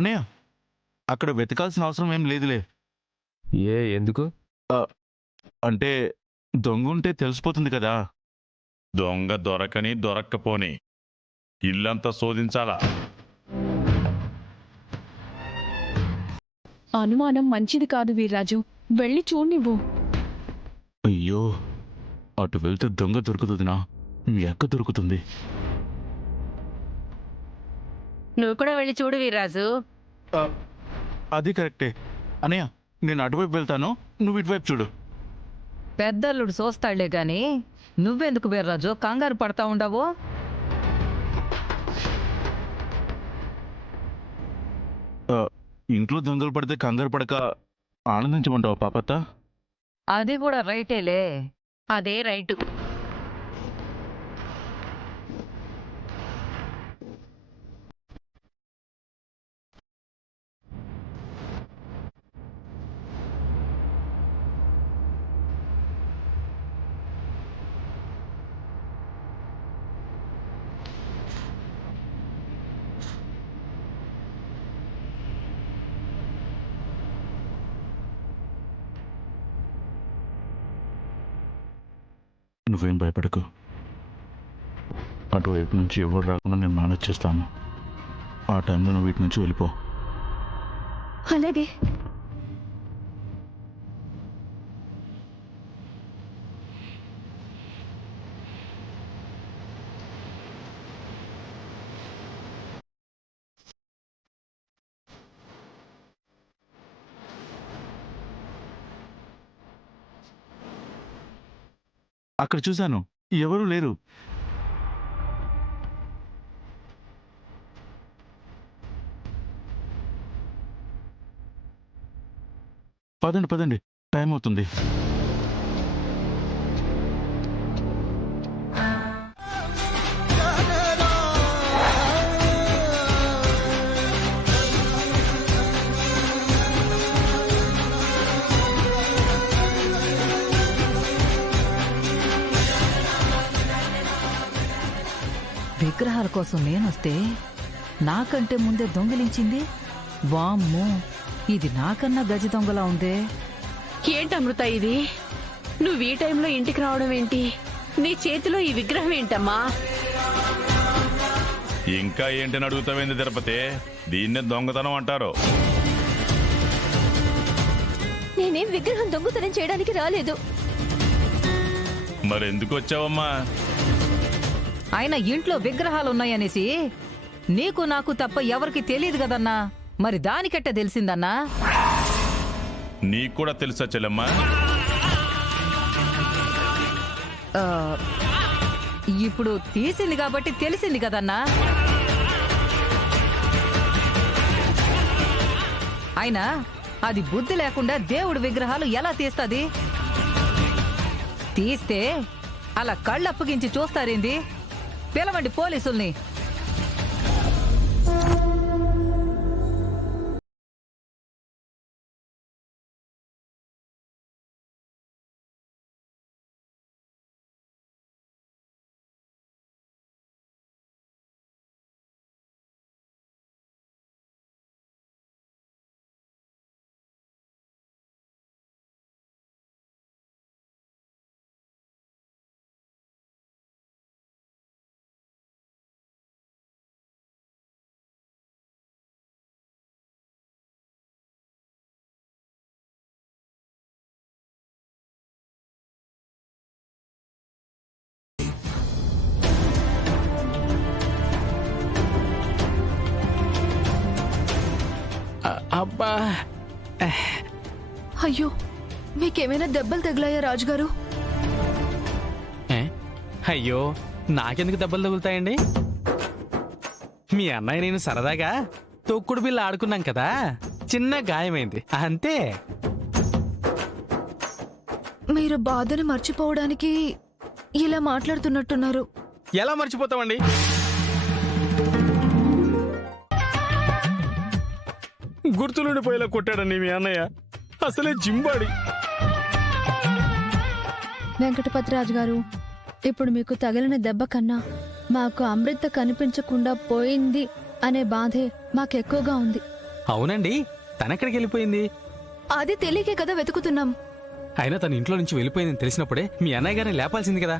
అనయ్య, అక్కడ వెతకాల్సిన అవసరం ఏం లేదులే. ఎందుకు? అంటే దొంగుంటే తెలిసిపోతుంది కదా. దొంగ దొరకని దొరక్కపోని ఇల్లంతా శోధించాలా? అనుమానం మంచిది కాదు వీర్రాజు, వెళ్ళి చూడు. అయ్యో, అటు వెళ్తే దొంగ దొరుకుతుందినా? మీ అక్క దొరుకుతుంది. నువ్వు కూడా వెళ్ళి చూడు వీర్రాజు. అది కరెక్టే. అనయ్య, నేను అటువైపు వెళ్తాను, నువ్వు ఇటువైపు చూడు. పెద్దల్లుడు చూస్తాడులే గాని నువ్వెందుకు వీర్రాజు కంగారు పడతా ఉండవు? ఇంట్లో దొంగలు పడితే కంగారు పడక ఆనందించమంటావా పాపత్త? అది కూడా రైటేలే. అదే రైటు. నువ్వేం భయపడకు. అటువైపు నుంచి ఎవరు రాకుండా నేను మేనేజ్ చేస్తాను. ఆ టైంలో నువ్వు వీటి నుంచి వెళ్ళిపో. అలాగే. అక్కడ చూశాను, ఎవరూ లేరు. పదండి పదండి, టైం అవుతుంది. విగ్రహాల కోసం నేనొస్తే నాకంటే ముందే దొంగిలించింది. వామ్మో, ఇది నాకన్నా గజ దొంగలా ఉందే. ఏంటమృత ఇది? నువ్వు ఈ టైంలో ఇంటికి రావడం ఏంటి? నీ చేతిలో ఈ విగ్రహం ఏంటమ్మా? ఇంకా ఏంటని అడుగుతావేంది తిరుపతి? దీన్నే దొంగతనం అంటారు. నేనేం విగ్రహం దొంగతనం చేయడానికి రాలేదు. మరెందుకు వచ్చావమ్మా? ఆయన ఇంట్లో విగ్రహాలున్నాయనేసి నీకు నాకు తప్ప ఎవరికి తెలియదు కదన్నా. మరి దానికెట్ట తెలిసిందన్నా? నీకు కూడా తెలుసా చెల్లెమ్మా? ఇప్పుడు తీసింది కాబట్టి తెలిసింది కదన్నా. అయినా అది బుద్ధి లేకుండా దేవుడి విగ్రహాలు ఎలా తీస్తుంది? తీస్తే అలా కళ్ళప్పగించి చూస్తారేంది? పిలవండి పోలీసుల్ని. అబ్బా, అయ్యో, మీకేమైనా దెబ్బలు తగిలాయా రాజుగారు? అయ్యో, నాకెందుకు దెబ్బలు తగులుతాయండి? మీ అన్నయ్య నేను సరదాగా తొక్కుడు బిల్ల ఆడుకున్నాం కదా, చిన్న గాయమైంది అంతే. మీరు బాధను మర్చిపోవడానికి ఇలా మాట్లాడుతున్నట్టున్నారు. ఎలా మర్చిపోతామండి? గుర్తులుండిపోయేలా కొట్టాడండి మీ అన్నయ్య. అసలే జింబాడి. వెంకటపతిరాజు గారు, ఇప్పుడు మీకు తగిలిన దెబ్బ కన్నా మాకు అమృత కనిపించకుండా పోయింది అనే బాధే మాకెక్కువగా ఉంది. అవునండి, తనెక్కడికి వెళ్ళిపోయింది? అది తెలియకే కదా వెతుకుతున్నాం. అయినా తన ఇంట్లో నుంచి వెళ్ళిపోయిందని తెలిసినప్పుడే మీ అన్నయ్య గారిని లేపాల్సింది కదా.